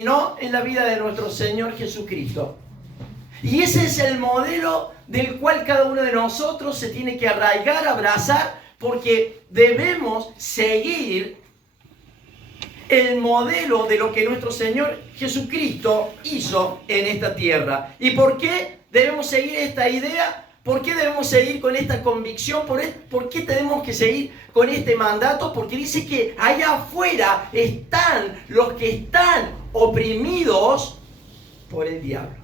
no en la vida de nuestro Señor Jesucristo. Y ese es el modelo del cual cada uno de nosotros se tiene que arraigar, abrazar, porque debemos seguir el modelo de lo que nuestro Señor Jesucristo hizo en esta tierra. ¿Y por qué debemos seguir esta idea? ¿Por qué debemos seguir con esta convicción? ¿Por qué tenemos que seguir con este mandato? Porque dice que allá afuera están los que están oprimidos por el diablo.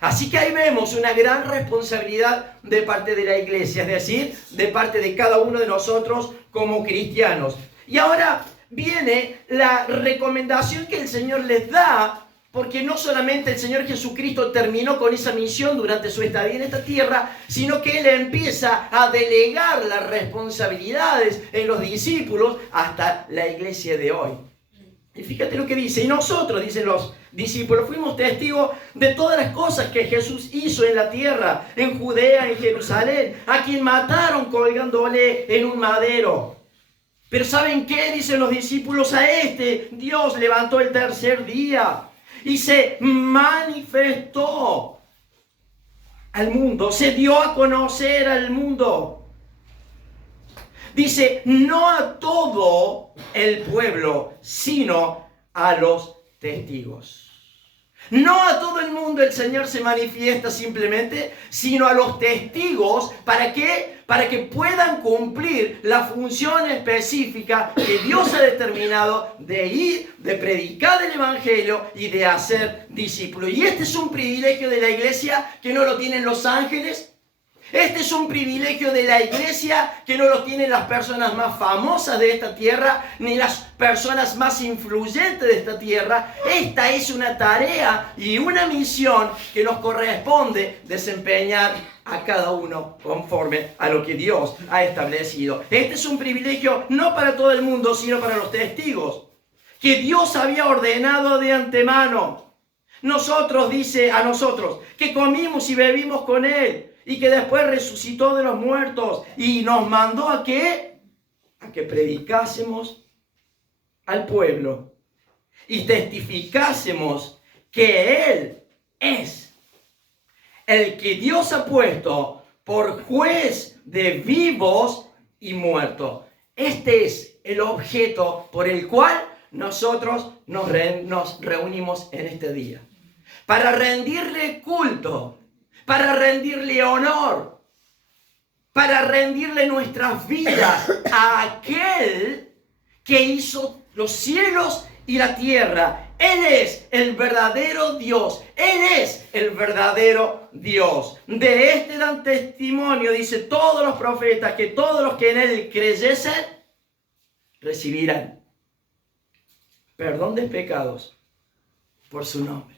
Así que ahí vemos una gran responsabilidad de parte de la iglesia, es decir, de parte de cada uno de nosotros como cristianos. Y ahora viene la recomendación que el Señor les da, porque no solamente el Señor Jesucristo terminó con esa misión durante su estadía en esta tierra, sino que Él empieza a delegar las responsabilidades en los discípulos hasta la iglesia de hoy. Y fíjate lo que dice, y nosotros, dicen los discípulos, fuimos testigos de todas las cosas que Jesús hizo en la tierra, en Judea, en Jerusalén, a quien mataron colgándole en un madero. Pero ¿saben qué? Dicen los discípulos, a este Dios levantó el tercer día y se manifestó al mundo, se dio a conocer al mundo. Dice, no a todo el pueblo, sino a los testigos. No a todo el mundo el Señor se manifiesta simplemente, sino a los testigos. ¿Para qué? Para que puedan cumplir la función específica que Dios ha determinado de ir, de predicar el Evangelio y de hacer discípulos. Y este es un privilegio de la iglesia que no lo tienen los ángeles. Este es un privilegio de la iglesia que no lo tienen las personas más famosas de esta tierra, ni las personas más influyentes de esta tierra. Esta es una tarea y una misión que nos corresponde desempeñar a cada uno conforme a lo que Dios ha establecido. Este es un privilegio no para todo el mundo, sino para los testigos, que Dios había ordenado de antemano. Nosotros, dice a nosotros, que comimos y bebimos con Él, y que después resucitó de los muertos y nos mandó ¿a qué? A que predicásemos al pueblo y testificásemos que Él es el que Dios ha puesto por juez de vivos y muertos. Este es el objeto por el cual nosotros nos reunimos en este día. Para rendirle culto, para rendirle honor, para rendirle nuestras vidas a aquel que hizo los cielos y la tierra. Él es el verdadero Dios. Él es el verdadero Dios. De este dan testimonio, dice todos los profetas, que todos los que en Él creyesen recibirán perdón de pecados por su nombre.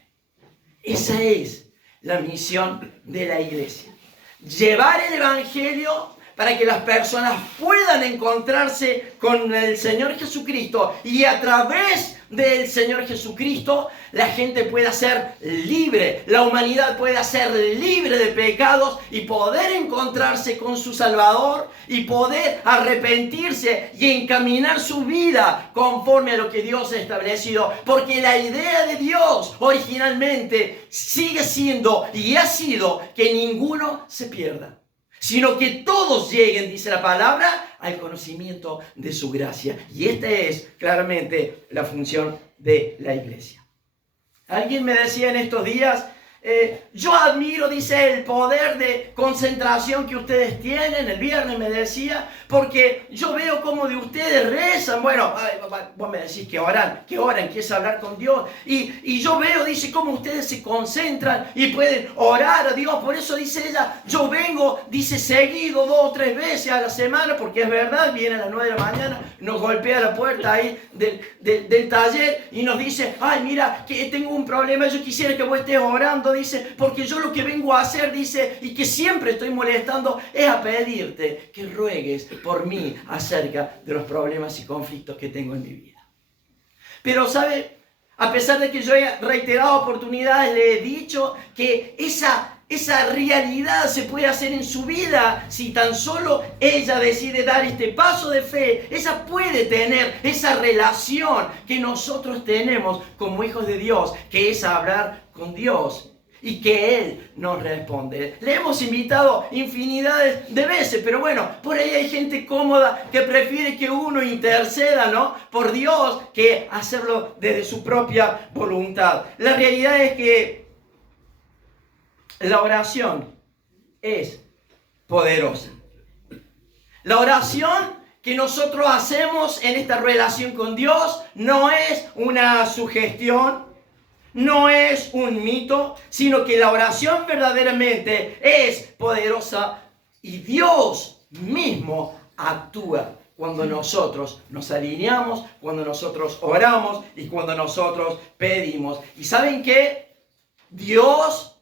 Esa es la misión de la iglesia. Llevar el Evangelio para que las personas puedan encontrarse con el Señor Jesucristo y a través del Señor Jesucristo la gente pueda ser libre, la humanidad pueda ser libre de pecados y poder encontrarse con su Salvador y poder arrepentirse y encaminar su vida conforme a lo que Dios ha establecido, porque la idea de Dios originalmente sigue siendo y ha sido que ninguno se pierda, sino que todos lleguen, dice la palabra, al conocimiento de su gracia. Y esta es claramente la función de la iglesia. Alguien me decía en estos días, yo admiro, dice, el poder de concentración que ustedes tienen. El viernes me decía, porque yo veo cómo de ustedes rezan. Bueno, vos me decís que oran, que es hablar con Dios. Y yo veo, dice, cómo ustedes se concentran y pueden orar a Dios. Por eso dice ella, yo vengo, dice, seguido 2 o 3 veces a la semana, porque es verdad, viene a las 9 de la mañana, nos golpea la puerta ahí del taller y nos dice, ay, mira, que tengo un problema, yo quisiera que vos estés orando, dice, porque yo lo que vengo a hacer, dice, y que siempre estoy molestando, es a pedirte que ruegues por mí acerca de los problemas y conflictos que tengo en mi vida. Pero, ¿sabe? A pesar de que yo he reiterado oportunidades, le he dicho que esa esa realidad se puede hacer en su vida si tan solo ella decide dar este paso de fe. Ella puede tener esa relación que nosotros tenemos como hijos de Dios, que es hablar con Dios y que Él nos responde. Le hemos invitado infinidades de veces, pero bueno, por ahí hay gente cómoda que prefiere que uno interceda, ¿no?, por Dios, que hacerlo desde su propia voluntad. La realidad es que la oración es poderosa. La oración que nosotros hacemos en esta relación con Dios no es una sugestión, no es un mito, sino que la oración verdaderamente es poderosa y Dios mismo actúa cuando nosotros nos alineamos, cuando nosotros oramos y cuando nosotros pedimos. ¿Y saben qué? Dios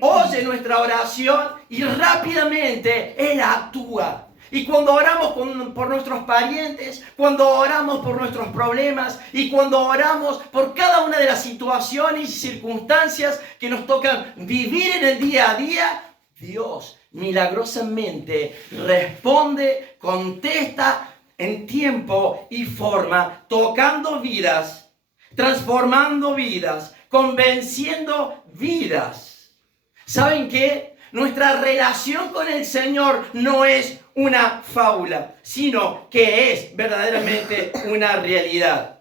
oye nuestra oración y rápidamente Él actúa. Y cuando oramos por nuestros parientes, cuando oramos por nuestros problemas y cuando oramos por cada una de las situaciones y circunstancias que nos tocan vivir en el día a día, Dios milagrosamente responde, contesta en tiempo y forma, tocando vidas, transformando vidas, convenciendo vidas. ¿Saben qué? Nuestra relación con el Señor no es una fábula, sino que es verdaderamente una realidad.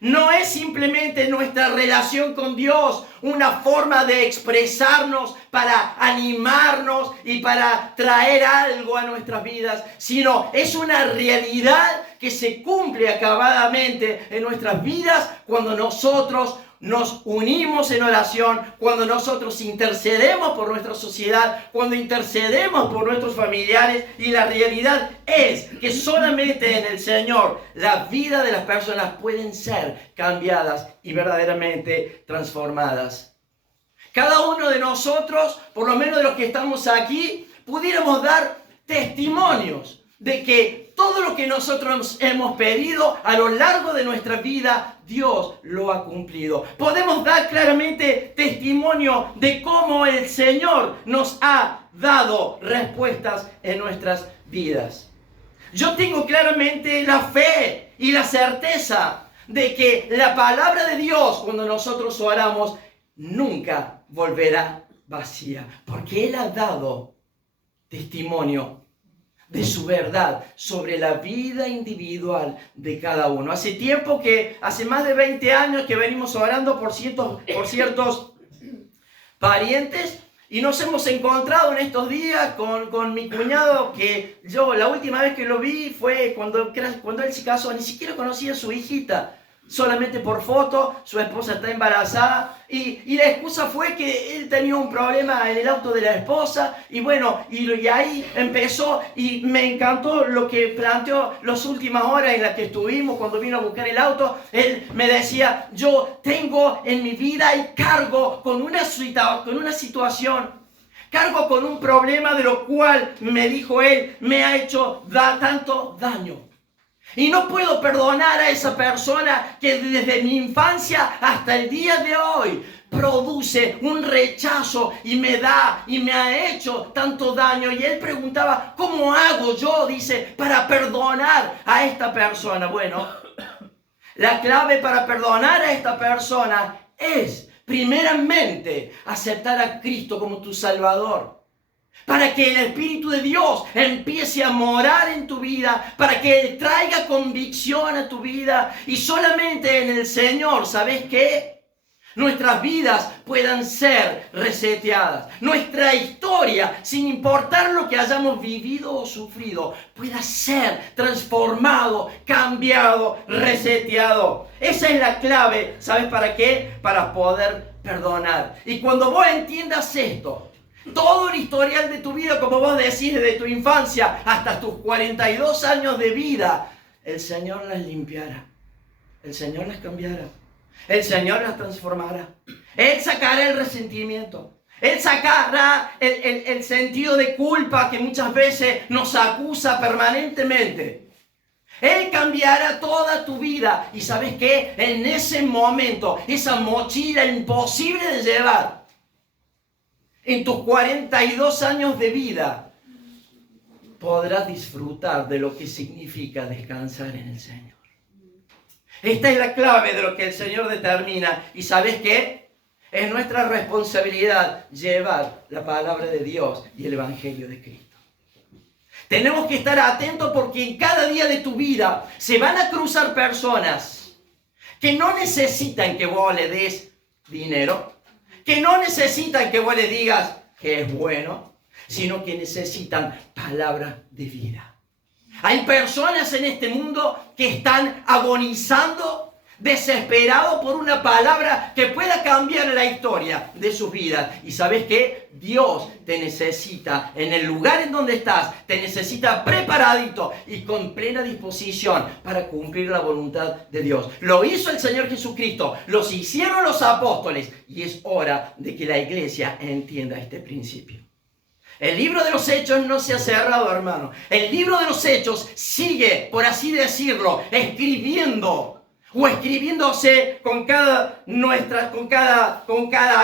No es simplemente nuestra relación con Dios una forma de expresarnos para animarnos y para traer algo a nuestras vidas, sino es una realidad que se cumple acabadamente en nuestras vidas cuando nosotros nos unimos en oración, cuando nosotros intercedemos por nuestra sociedad, cuando intercedemos por nuestros familiares. Y la realidad es que solamente en el Señor la vida de las personas pueden ser cambiadas y verdaderamente transformadas. Cada uno de nosotros, por lo menos de los que estamos aquí, pudiéramos dar testimonios de que todo lo que nosotros hemos pedido a lo largo de nuestra vida, Dios lo ha cumplido. Podemos dar claramente testimonio de cómo el Señor nos ha dado respuestas en nuestras vidas. Yo tengo claramente la fe y la certeza de que la palabra de Dios, cuando nosotros oramos, nunca volverá vacía, porque Él ha dado testimonio de su verdad sobre la vida individual de cada uno. Hace más de 20 años que venimos orando por ciertos parientes, y nos hemos encontrado en estos días con mi cuñado, que yo la última vez que lo vi fue cuando él se casó. Ni siquiera conocía a su hijita, solamente por foto. Su esposa está embarazada y la excusa fue que él tenía un problema en el auto de la esposa, y bueno, y ahí empezó, y me encantó lo que planteó las últimas horas en las que estuvimos cuando vino a buscar el auto. Él me decía: yo tengo en mi vida y cargo con una situación, cargo con un problema de lo cual, me dijo él, me ha hecho tanto daño. Y no puedo perdonar a esa persona que desde mi infancia hasta el día de hoy produce un rechazo y me ha hecho tanto daño. Y él preguntaba: ¿cómo hago yo, dice, para perdonar a esta persona? Bueno, la clave para perdonar a esta persona es, primeramente, aceptar a Cristo como tu Salvador. Para que el Espíritu de Dios empiece a morar en tu vida, para que Él traiga convicción a tu vida. Y solamente en el Señor, ¿sabes qué? Nuestras vidas puedan ser reseteadas. Nuestra historia, sin importar lo que hayamos vivido o sufrido, pueda ser transformado, cambiado, reseteado. Esa es la clave. ¿Sabes para qué? Para poder perdonar. Y cuando vos entiendas esto, todo el historial de tu vida, como vos decís, desde tu infancia hasta tus 42 años de vida, el Señor las limpiará, el Señor las cambiará, el Señor las transformará. Él sacará el resentimiento, Él sacará el sentido de culpa que muchas veces nos acusa permanentemente. Él cambiará toda tu vida. Y ¿sabes qué? En ese momento, esa mochila imposible de llevar, en tus 42 años de vida, podrás disfrutar de lo que significa descansar en el Señor. Esta es la clave de lo que el Señor determina. ¿Y sabes qué? Es nuestra responsabilidad llevar la palabra de Dios y el Evangelio de Cristo. Tenemos que estar atentos porque en cada día de tu vida se van a cruzar personas que no necesitan que vos le des dinero, que no necesitan que vos le digas que es bueno, sino que necesitan palabra de vida. Hay personas en este mundo que están agonizando, desesperados por una palabra que pueda cambiar la historia de sus vidas. ¿Y sabes qué? Dios te necesita en el lugar en donde estás, te necesita preparadito y con plena disposición para cumplir la voluntad de Dios. Lo hizo el Señor Jesucristo, los hicieron los apóstoles y es hora de que la iglesia entienda este principio. El libro de los Hechos no se ha cerrado, hermano. El libro de los Hechos sigue, por así decirlo, escribiéndose con cada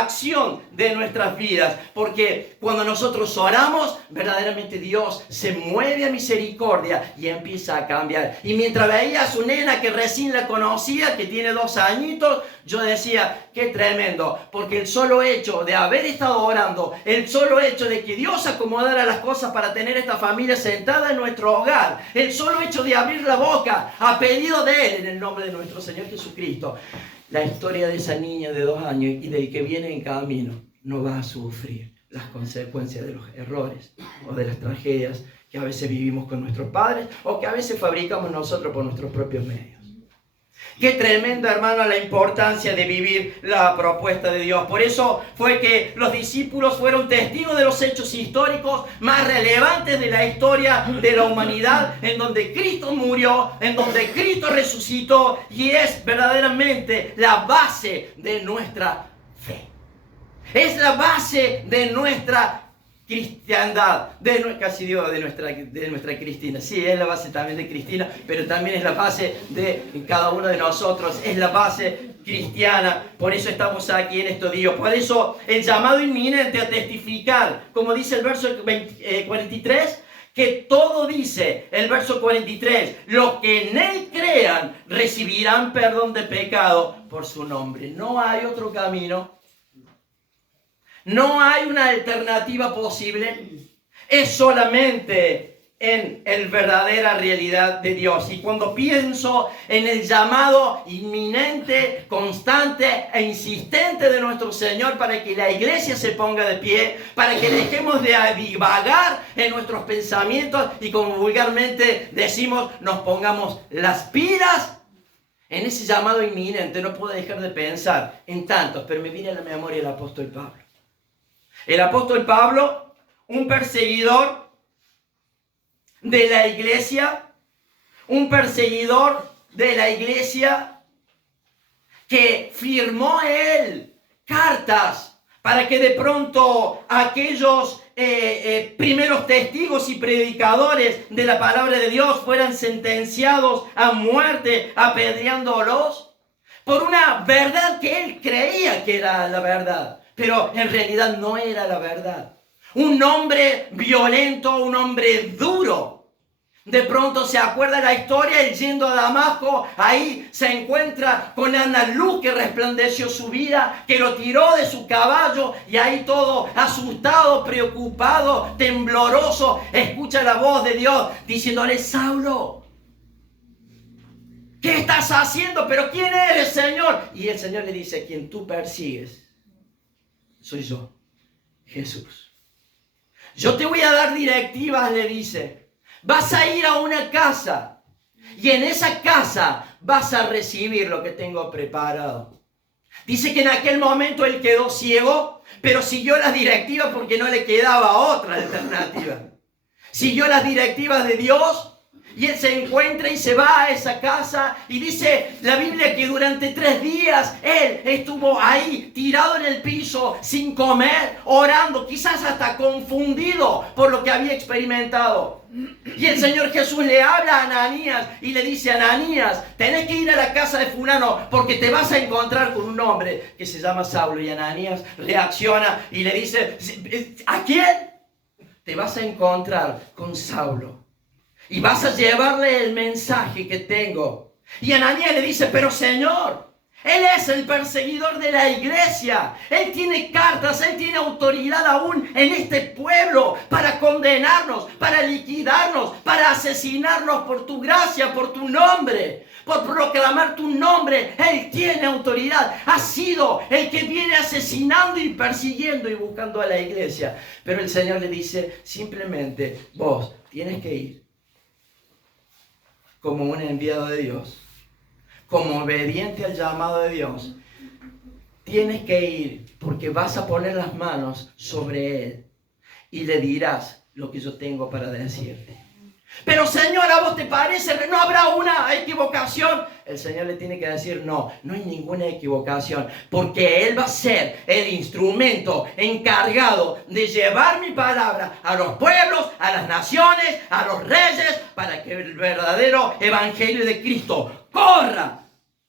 acción de nuestras vidas. Porque cuando nosotros oramos, verdaderamente Dios se mueve a misericordia y empieza a cambiar. Y mientras veía a su nena que recién la conocía, que tiene 2 añitos, yo decía, qué tremendo. Porque el solo hecho de haber estado orando, el solo hecho de que Dios acomodara las cosas para tener esta familia sentada en nuestro hogar, el solo hecho de abrir la boca a pedido de Él, en el nombre de nuestro Señor Jesucristo, la historia de esa niña de 2 años y del que viene en camino no va a sufrir las consecuencias de los errores o de las tragedias que a veces vivimos con nuestros padres o que a veces fabricamos nosotros por nuestros propios medios. Qué tremenda, hermano, la importancia de vivir la propuesta de Dios. Por eso fue que los discípulos fueron testigos de los hechos históricos más relevantes de la historia de la humanidad, en donde Cristo murió, en donde Cristo resucitó y es verdaderamente la base de nuestra fe. Es la base de nuestra cristiandad, casi digo de nuestra Cristina. Sí, es la base también de Cristina, pero también es la base de cada uno de nosotros, es la base cristiana. Por eso estamos aquí en estos días. Por eso el llamado inminente a testificar, como dice el verso 43, que todo dice el verso 43, los que en Él crean recibirán perdón de pecado por su nombre. No hay otro camino. No hay una alternativa posible. Es solamente en la verdadera realidad de Dios. Y cuando pienso en el llamado inminente, constante e insistente de nuestro Señor para que la iglesia se ponga de pie, para que dejemos de divagar en nuestros pensamientos y como vulgarmente decimos, nos pongamos las pilas. En ese llamado inminente no puedo dejar de pensar en tantos, pero me viene a la memoria el apóstol Pablo. El apóstol Pablo, un perseguidor de la iglesia, que firmó él cartas para que de pronto aquellos primeros testigos y predicadores de la palabra de Dios fueran sentenciados a muerte, apedreándolos por una verdad que él creía que era la verdad. Pero en realidad no era la verdad. Un hombre violento, un hombre duro. De pronto se acuerda la historia, él yendo a Damasco, ahí se encuentra con una luz que resplandeció su vida, que lo tiró de su caballo y ahí todo asustado, preocupado, tembloroso, escucha la voz de Dios diciéndole, Saulo, ¿qué estás haciendo? ¿Pero quién eres, Señor? Y el Señor le dice, quien tú persigues soy yo, Jesús. Yo te voy a dar directivas, le dice. Vas a ir a una casa y en esa casa vas a recibir lo que tengo preparado. Dice que en aquel momento él quedó ciego, pero siguió las directivas porque no le quedaba otra alternativa. Siguió las directivas de Dios Y él se encuentra y se va a esa casa y dice la Biblia que durante 3 días él estuvo ahí tirado en el piso sin comer, orando, quizás hasta confundido por lo que había experimentado. Y el Señor Jesús le habla a Ananías y le dice: Ananías, tenés que ir a la casa de fulano porque te vas a encontrar con un hombre que se llama Saulo. Y Ananías reacciona y le dice: ¿a quién? Te vas a encontrar con Saulo y vas a llevarle el mensaje que tengo. Y Ananías le dice: pero Señor, él es el perseguidor de la iglesia. Él tiene cartas, él tiene autoridad aún en este pueblo para condenarnos, para liquidarnos, para asesinarnos por tu gracia, por tu nombre, por proclamar tu nombre. Él tiene autoridad. Ha sido el que viene asesinando y persiguiendo y buscando a la iglesia. Pero el Señor le dice: simplemente vos tienes que ir como un enviado de Dios, como obediente al llamado de Dios. Tienes que ir porque vas a poner las manos sobre él y le dirás lo que yo tengo para decirte. Pero Señor, ¿a vos te parece? ¿No habrá una equivocación? El Señor le tiene que decir: no hay ninguna equivocación, porque Él va a ser el instrumento encargado de llevar mi palabra a los pueblos, a las naciones, a los reyes, para que el verdadero evangelio de Cristo corra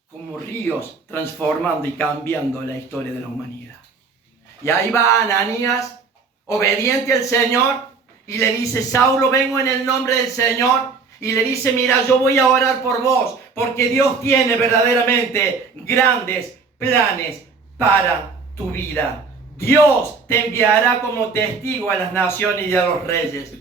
como ríos, transformando y cambiando la historia de la humanidad. Y ahí va Ananías, obediente al Señor, y le dice: Saulo, vengo en el nombre del Señor. Y le dice: mira, yo voy a orar por vos, porque Dios tiene verdaderamente grandes planes para tu vida. Dios te enviará como testigo a las naciones y a los reyes.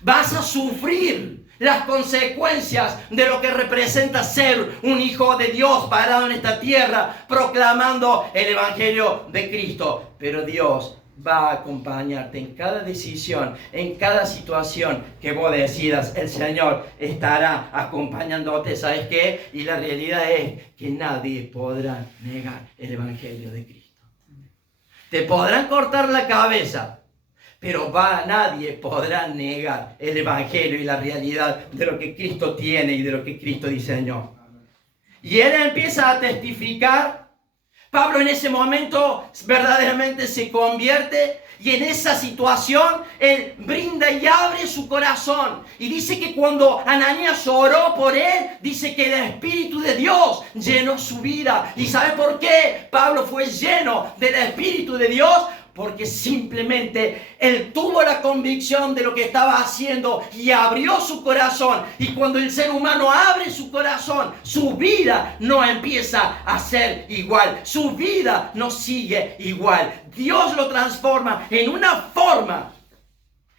Vas a sufrir las consecuencias de lo que representa ser un hijo de Dios parado en esta tierra, proclamando el evangelio de Cristo. Pero Dios va a acompañarte en cada decisión, en cada situación que vos decidas. El Señor estará acompañándote. ¿Sabes qué? Y la realidad es que nadie podrá negar el evangelio de Cristo. Te podrán cortar la cabeza, pero nadie podrá negar el evangelio y la realidad de lo que Cristo tiene y de lo que Cristo diseñó. Y él empieza a testificar. Pablo en ese momento verdaderamente se convierte, y en esa situación él brinda y abre su corazón. Y dice que cuando Ananías oró por él, dice que el Espíritu de Dios llenó su vida. ¿Y sabe por qué Pablo fue lleno del Espíritu de Dios? Porque simplemente él tuvo la convicción de lo que estaba haciendo y abrió su corazón. Y cuando el ser humano abre su corazón, su vida no empieza a ser igual. Su vida no sigue igual. Dios lo transforma en una forma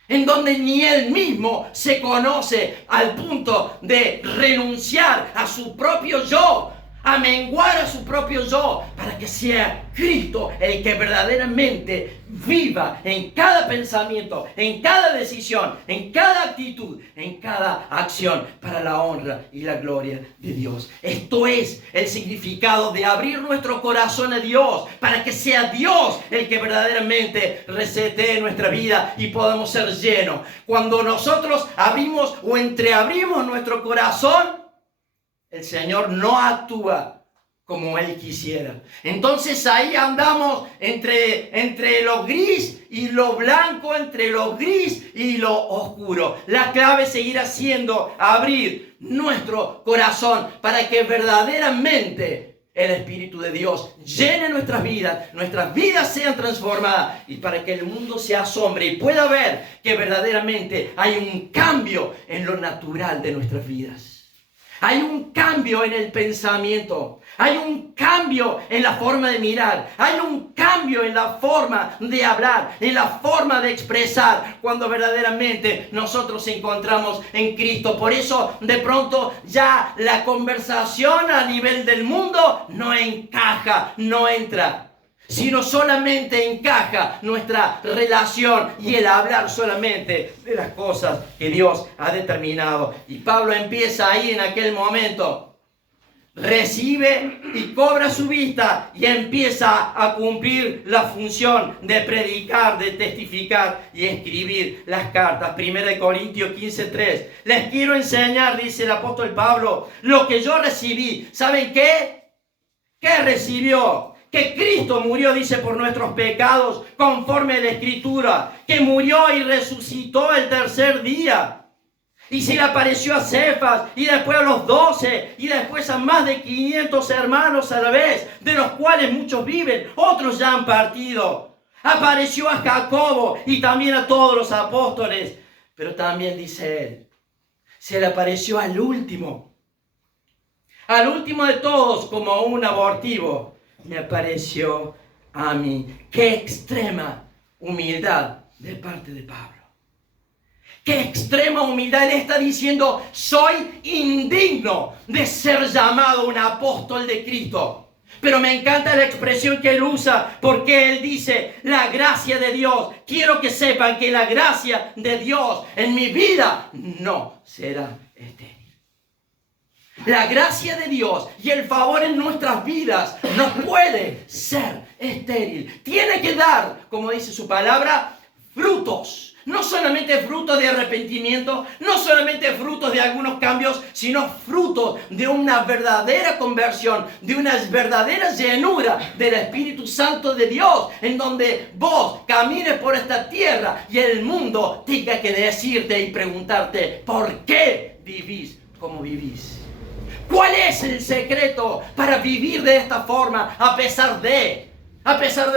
en donde ni él mismo se conoce, al punto de renunciar a su propio yo, a menguar a su propio yo, para que sea Cristo el que verdaderamente viva en cada pensamiento, en cada decisión, en cada actitud, en cada acción, para la honra y la gloria de Dios. Esto es el significado de abrir nuestro corazón a Dios, para que sea Dios el que verdaderamente resetee nuestra vida y podamos ser llenos. Cuando nosotros abrimos o entreabrimos nuestro corazón, el Señor no actúa como Él quisiera. Entonces ahí andamos entre lo gris y lo blanco, entre lo gris y lo oscuro. La clave seguirá siendo abrir nuestro corazón para que verdaderamente el Espíritu de Dios llene nuestras vidas sean transformadas, y para que el mundo se asombre y pueda ver que verdaderamente hay un cambio en lo natural de nuestras vidas. Hay un cambio en el pensamiento, hay un cambio en la forma de mirar, hay un cambio en la forma de hablar, en la forma de expresar, cuando verdaderamente nosotros encontramos en Cristo. Por eso de pronto ya la conversación a nivel del mundo no encaja, no entra, sino solamente encaja nuestra relación y el hablar solamente de las cosas que Dios ha determinado. Y Pablo empieza ahí en aquel momento recibe y cobra su vista y empieza a cumplir la función de predicar, de testificar y escribir las cartas. 1 Corintios 15:3. Les quiero enseñar, dice el apóstol Pablo, lo que yo recibí. ¿Saben qué? ¿Qué recibió? Que Cristo murió, dice, por nuestros pecados, conforme a la Escritura, que murió y resucitó el tercer día. Y se le apareció a Cefas, y después a los 12, y después a más de 500 hermanos a la vez, de los cuales muchos viven, otros ya han partido. Apareció a Jacobo y también a todos los apóstoles. Pero también, dice él, se le apareció al último de todos, como un abortivo. Me apareció a mí. ¡Qué extrema humildad de parte de Pablo! ¡Qué extrema humildad! Él está diciendo, soy indigno de ser llamado un apóstol de Cristo. Pero me encanta la expresión que él usa, porque él dice, la gracia de Dios. Quiero que sepan que la gracia de Dios en mi vida no será estéril. La gracia de Dios y el favor en nuestras vidas no puede ser estéril. Tiene que dar, como dice su palabra, frutos. No solamente frutos de arrepentimiento, no solamente frutos de algunos cambios, sino frutos de una verdadera conversión, de una verdadera llenura del Espíritu Santo de Dios, en donde vos camines por esta tierra y el mundo tenga que decirte y preguntarte, ¿por qué vivís como vivís? ¿Cuál es el secreto para vivir de esta forma a pesar de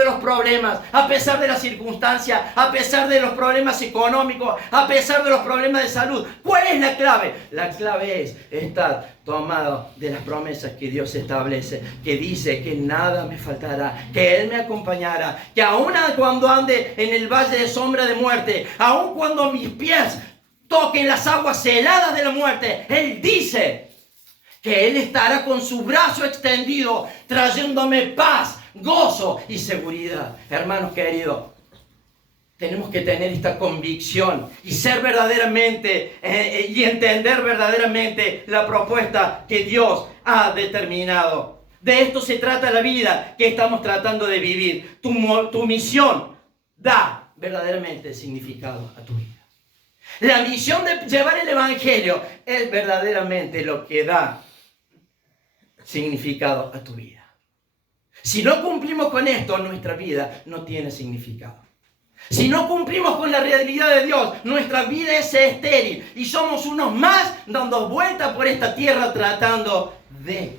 los problemas, a pesar de las circunstancias, a pesar de los problemas económicos, a pesar de los problemas de salud? ¿Cuál es la clave? La clave es estar tomado de las promesas que Dios establece, que dice que nada me faltará, que Él me acompañará, que aun cuando ande en el valle de sombra de muerte, aun cuando mis pies toquen las aguas heladas de la muerte, Él dice que Él estará con su brazo extendido, trayéndome paz, gozo y seguridad. Hermanos queridos, tenemos que tener esta convicción y ser verdaderamente y entender verdaderamente la propuesta que Dios ha determinado. De esto se trata la vida que estamos tratando de vivir. Tu misión da verdaderamente significado a tu vida. La misión de llevar el Evangelio es verdaderamente lo que da significado a tu vida. Si no cumplimos con esto, nuestra vida no tiene significado. Si no cumplimos con la realidad de Dios, nuestra vida es estéril y somos unos más dando vueltas por esta tierra tratando de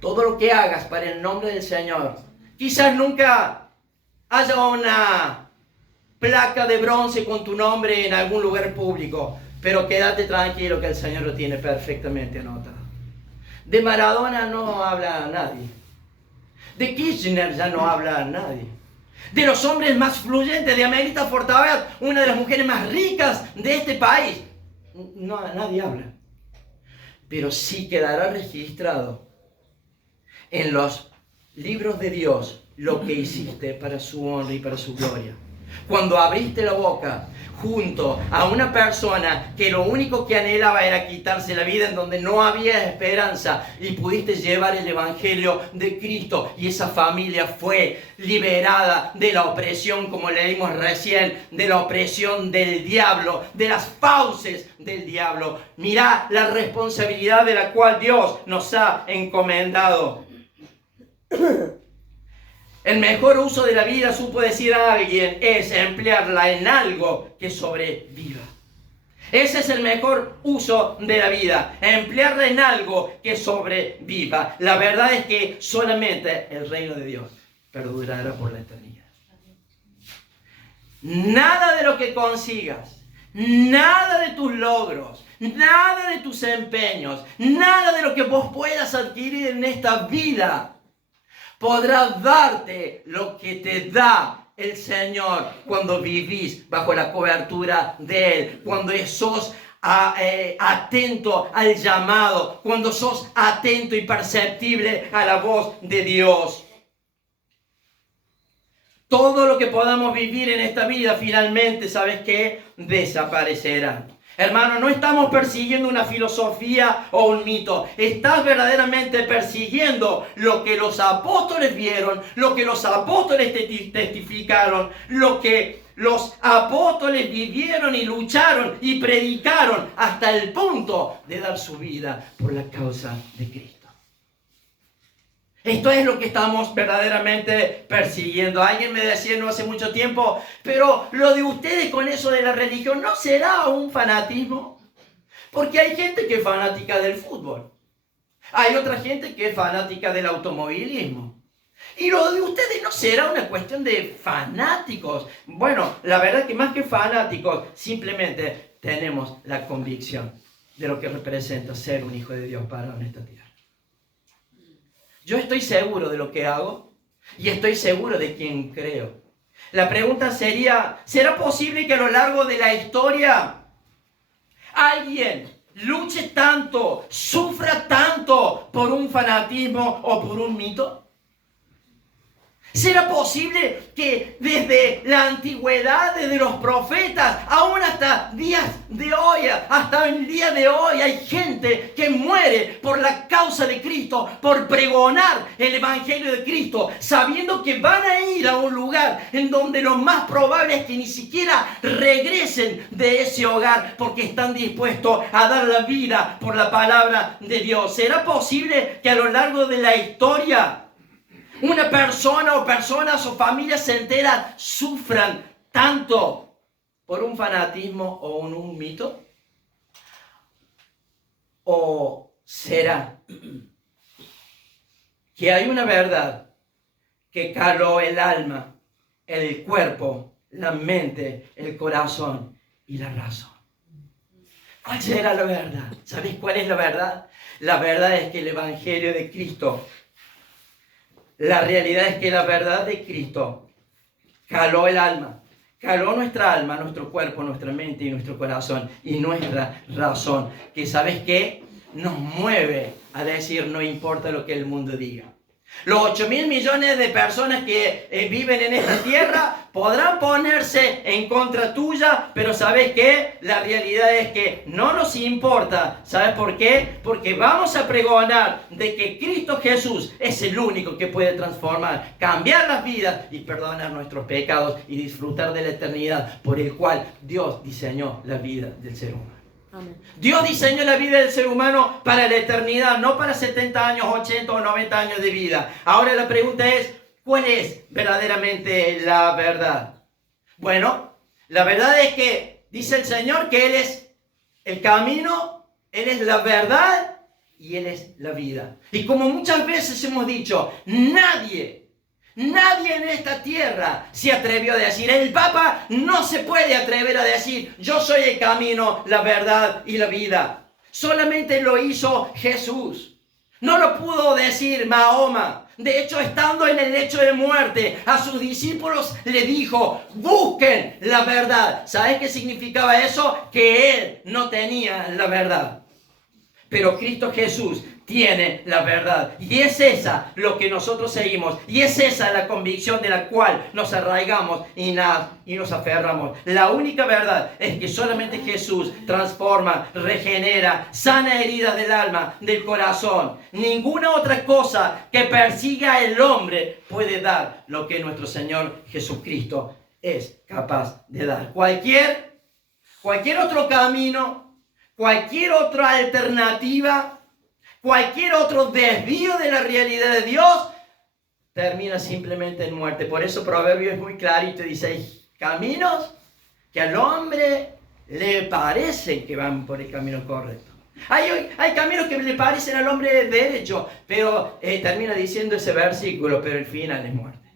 todo lo que hagas para el nombre del Señor. Quizás nunca haya una placa de bronce con tu nombre en algún lugar público, pero quédate tranquilo que el Señor lo tiene perfectamente anotado. De Maradona no habla nadie. De Kirchner ya no habla nadie. De los hombres más fluyentes, de Amelita Fortabat, una de las mujeres más ricas de este país, no, nadie habla. Pero sí quedará registrado en los libros de Dios lo que hiciste para su honra y para su gloria. Cuando abriste la boca junto a una persona que lo único que anhelaba era quitarse la vida, en donde no había esperanza, y pudiste llevar el Evangelio de Cristo, y esa familia fue liberada de la opresión, como leímos recién, de la opresión del diablo, de las fauces del diablo. Mirá la responsabilidad de la cual Dios nos ha encomendado. El mejor uso de la vida, supo decir a alguien, es emplearla en algo que sobreviva. Ese es el mejor uso de la vida, emplearla en algo que sobreviva. La verdad es que solamente el reino de Dios perdurará por la eternidad. Nada de lo que consigas, nada de tus logros, nada de tus empeños, nada de lo que vos puedas adquirir en esta vida podrá darte lo que te da el Señor cuando vivís bajo la cobertura de Él, cuando sos atento al llamado, cuando sos atento y perceptible a la voz de Dios. Todo lo que podamos vivir en esta vida finalmente, ¿sabes qué? Desaparecerá. Hermano, no estamos persiguiendo una filosofía o un mito. Estás verdaderamente persiguiendo lo que los apóstoles vieron, lo que los apóstoles testificaron, lo que los apóstoles vivieron y lucharon y predicaron hasta el punto de dar su vida por la causa de Cristo. Esto es lo que estamos verdaderamente persiguiendo. Alguien me decía no hace mucho tiempo, pero lo de ustedes con eso de la religión, ¿no será un fanatismo? Porque hay gente que es fanática del fútbol. Hay otra gente que es fanática del automovilismo. Y lo de ustedes no será una cuestión de fanáticos. Bueno, la verdad que más que fanáticos, simplemente tenemos la convicción de lo que representa ser un hijo de Dios parado en esta tierra. Yo estoy seguro de lo que hago y estoy seguro de quién creo. La pregunta sería, ¿será posible que a lo largo de la historia alguien luche tanto, sufra tanto por un fanatismo o por un mito? ¿Será posible que desde la antigüedad, desde los profetas, aún hasta días de hoy, hasta el día de hoy, hay gente que muere por la causa de Cristo, por pregonar el Evangelio de Cristo, sabiendo que van a ir a un lugar en donde lo más probable es que ni siquiera regresen de ese hogar porque están dispuestos a dar la vida por la palabra de Dios? ¿Será posible que a lo largo de la historia una persona o personas o familias enteras sufran tanto por un fanatismo o un mito? ¿O será que hay una verdad que caló el alma, el cuerpo, la mente, el corazón y la razón? ¿Cuál será la verdad? ¿Sabéis cuál es la verdad? La verdad es que el Evangelio de Cristo, la realidad es que la verdad de Cristo caló el alma, caló nuestra alma, nuestro cuerpo, nuestra mente y nuestro corazón y nuestra razón, que ¿sabes qué? Nos mueve a decir no importa lo que el mundo diga. Los 8.000 millones de personas que viven en esta tierra podrán ponerse en contra tuya, pero ¿sabes qué? La realidad es que no nos importa. ¿Sabes por qué? Porque vamos a pregonar de que Cristo Jesús es el único que puede transformar, cambiar las vidas y perdonar nuestros pecados y disfrutar de la eternidad por el cual Dios diseñó la vida del ser humano. Amén. Dios diseñó la vida del ser humano para la eternidad, no para 70 años, 80 o 90 años de vida. Ahora la pregunta es, ¿cuál es verdaderamente la verdad? Bueno, la verdad es que dice el Señor que Él es el camino, Él es la verdad y Él es la vida. Y como muchas veces hemos dicho, nadie en esta tierra se atrevió a decir, el Papa no se puede atrever a decir, yo soy el camino, la verdad y la vida. Solamente lo hizo Jesús. No lo pudo decir Mahoma. De hecho, estando en el lecho de muerte, a sus discípulos le dijo, busquen la verdad. ¿Sabes qué significaba eso? Que él no tenía la verdad. Pero Cristo Jesús tiene la verdad. Y es esa lo que nosotros seguimos. Y es esa la convicción de la cual nos arraigamos y nos aferramos. La única verdad es que solamente Jesús transforma, regenera, sana heridas del alma, del corazón. Ninguna otra cosa que persiga el hombre puede dar lo que nuestro Señor Jesucristo es capaz de dar. Cualquier otro camino, cualquier otra alternativa, cualquier otro desvío de la realidad de Dios termina simplemente en muerte. Por eso Proverbio es muy clarito, dice, hay caminos que al hombre le parecen que van por el camino correcto. Hay caminos que le parecen al hombre derecho, pero termina diciendo ese versículo, pero el final es muerte.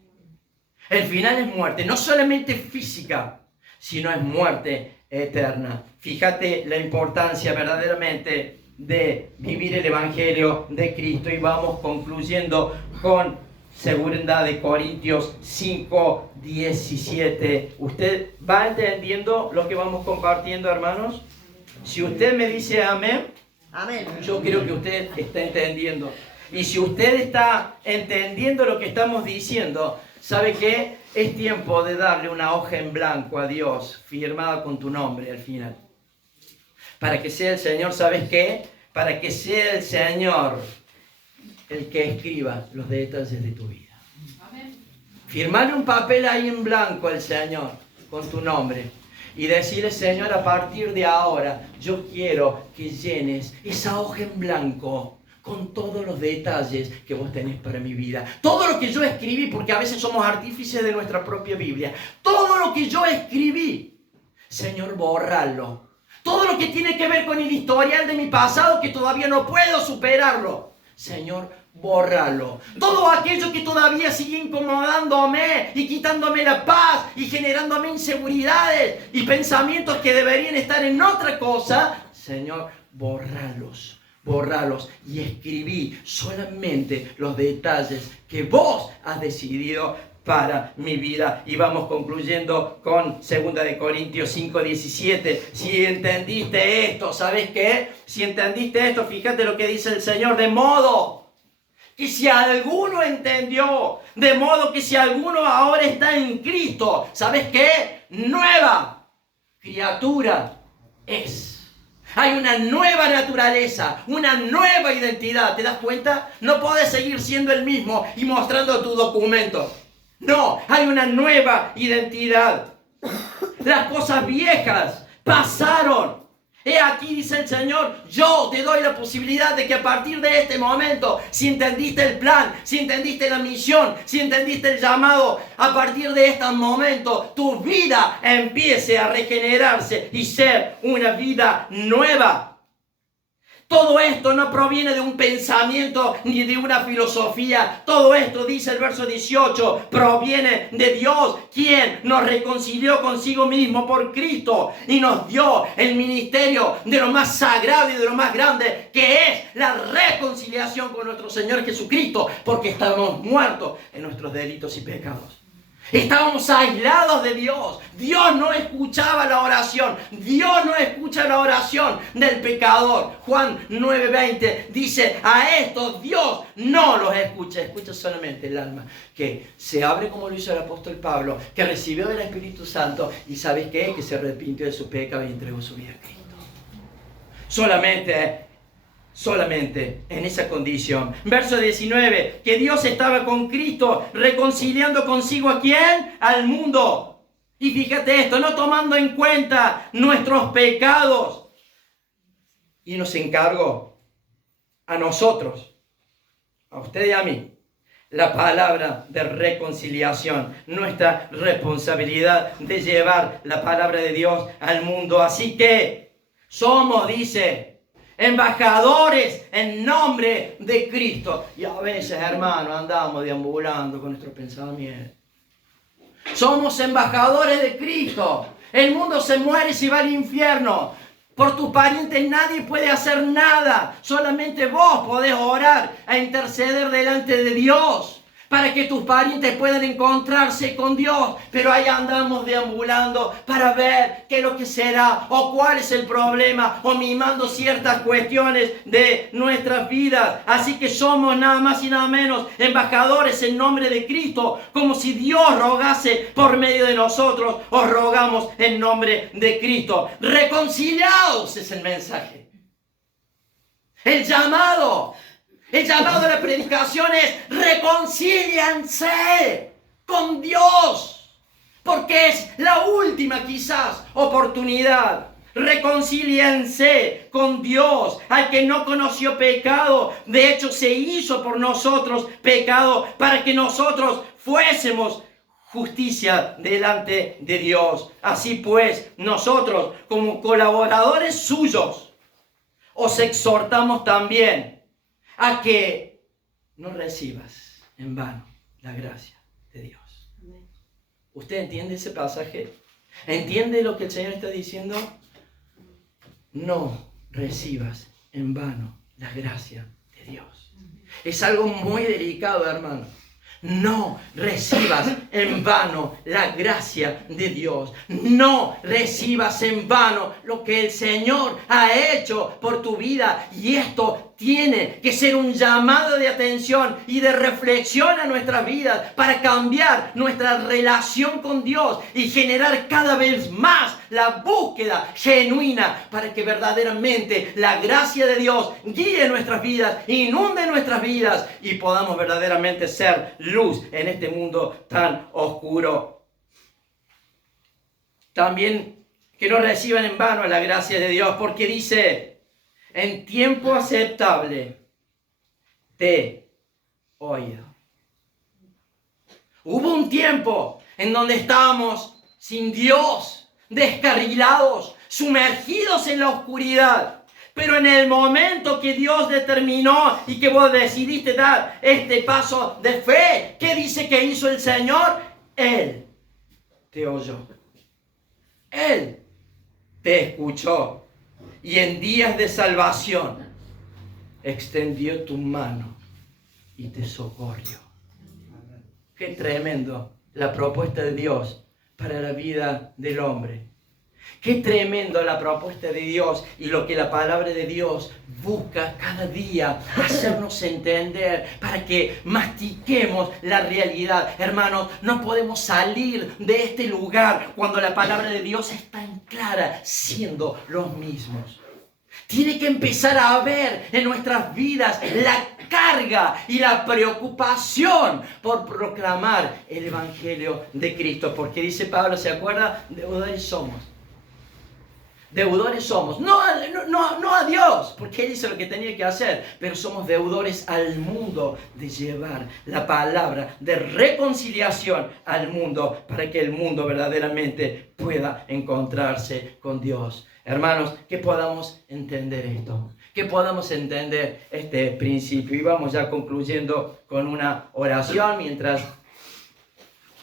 El final es muerte, no solamente física, sino es muerte eterna. Fíjate la importancia verdaderamente de vivir el Evangelio de Cristo. Y vamos concluyendo con seguridad de Corintios 5:17. ¿Usted va entendiendo lo que vamos compartiendo, hermanos? Si usted me dice amén, amén, yo creo que usted está entendiendo. Y si usted está entendiendo lo que estamos diciendo, ¿sabe qué? Es tiempo de darle una hoja en blanco a Dios, firmada con tu nombre al final. Para que sea el Señor, ¿sabes qué? Para que sea el Señor el que escriba los detalles de tu vida. Firmarle un papel ahí en blanco al Señor con tu nombre y decirle: Señor, a partir de ahora yo quiero que llenes esa hoja en blanco con todos los detalles que vos tenés para mi vida. Todo lo que yo escribí, porque a veces somos artífices de nuestra propia Biblia. Todo lo que yo escribí, Señor, bórralo. Todo lo que tiene que ver con el historial de mi pasado que todavía no puedo superarlo, Señor, bórralo. Todo aquello que todavía sigue incomodándome y quitándome la paz y generándome inseguridades y pensamientos que deberían estar en otra cosa, Señor, bórralos. Borralos y escribí solamente los detalles que vos has decidido para mi vida. Y vamos concluyendo con 2 Corintios 5:17. Si entendiste esto, ¿sabes qué? Si entendiste esto, fíjate lo que dice el Señor: de modo que si alguno entendió, de modo que si alguno ahora está en Cristo, ¿sabes qué? Nueva criatura es. Hay una nueva naturaleza, una nueva identidad. ¿Te das cuenta? No puedes seguir siendo el mismo y mostrando tu documento. No, hay una nueva identidad. Las cosas viejas pasaron. He aquí, dice el Señor, yo te doy la posibilidad de que a partir de este momento, si entendiste el plan, si entendiste la misión, si entendiste el llamado, a partir de este momento tu vida empiece a regenerarse y ser una vida nueva. Todo esto no proviene de un pensamiento ni de una filosofía. Todo esto, dice el verso 18, proviene de Dios, quien nos reconcilió consigo mismo por Cristo y nos dio el ministerio de lo más sagrado y de lo más grande, que es la reconciliación con nuestro Señor Jesucristo, porque estábamos muertos en nuestros delitos y pecados. Estábamos aislados de Dios. Dios no escuchaba la oración. Dios no escucha la oración del pecador. Juan 9:20 dice: a estos Dios no los escucha. Escucha solamente el alma que se abre, como lo hizo el apóstol Pablo, que recibió del Espíritu Santo y ¿sabes qué? Que se arrepintió de su pecado y entregó su vida a Cristo. Solamente en esa condición. Verso 19, que Dios estaba con Cristo reconciliando consigo ¿a quién? Al mundo. Y fíjate esto, no tomando en cuenta nuestros pecados. Y nos encargó a nosotros, a usted y a mí, la palabra de reconciliación, nuestra responsabilidad de llevar la palabra de Dios al mundo. Así que somos, dice, embajadores en nombre de Cristo. Y a veces, hermano, andamos deambulando con nuestros pensamientos. Somos embajadores de Cristo. El mundo se muere y se va al infierno. Por tus parientes nadie puede hacer nada. Solamente vos podés orar e interceder delante de Dios para que tus parientes puedan encontrarse con Dios. Pero ahí andamos deambulando para ver qué es lo que será o cuál es el problema o mimando ciertas cuestiones de nuestras vidas. Así que somos nada más y nada menos embajadores en nombre de Cristo, como si Dios rogase por medio de nosotros. Os rogamos en nombre de Cristo. Reconciliados es el mensaje. El llamado de la predicación es: reconcílianse con Dios, porque es la última quizás oportunidad. Reconcílianse con Dios, al que no conoció pecado, de hecho se hizo por nosotros pecado, para que nosotros fuésemos justicia delante de Dios. Así pues, nosotros como colaboradores suyos, os exhortamos también a que no recibas en vano la gracia de Dios. ¿Usted entiende ese pasaje? ¿Entiende lo que el Señor está diciendo? No recibas en vano la gracia de Dios. Es algo muy delicado, hermano. No recibas en vano la gracia de Dios. No recibas en vano lo que el Señor ha hecho por tu vida. Y esto tiene que ser un llamado de atención y de reflexión a nuestras vidas para cambiar nuestra relación con Dios y generar cada vez más la búsqueda genuina para que verdaderamente la gracia de Dios guíe nuestras vidas, inunde nuestras vidas y podamos verdaderamente ser luz en este mundo tan oscuro. También que no reciban en vano la gracia de Dios, porque dice, en tiempo aceptable te he oído. Hubo un tiempo en donde estábamos sin Dios, descarrilados, sumergidos en la oscuridad. Pero en el momento que Dios determinó y que vos decidiste dar este paso de fe, ¿qué dice que hizo el Señor? Él te oyó. Él te escuchó. Y en días de salvación extendió tu mano y te socorrió. Qué tremendo la propuesta de Dios para la vida del hombre. Qué tremendo la propuesta de Dios y lo que la palabra de Dios busca cada día hacernos entender para que mastiquemos la realidad. Hermanos, no podemos salir de este lugar cuando la palabra de Dios es tan clara, siendo los mismos. Tiene que empezar a ver en nuestras vidas la carga y la preocupación por proclamar el Evangelio de Cristo. Porque dice Pablo, ¿se acuerda? Deudores somos. Deudores somos, no a Dios, porque Él hizo lo que tenía que hacer, pero somos deudores al mundo de llevar la palabra de reconciliación al mundo para que el mundo verdaderamente pueda encontrarse con Dios. Hermanos, que podamos entender esto, que podamos entender este principio. Y vamos ya concluyendo con una oración mientras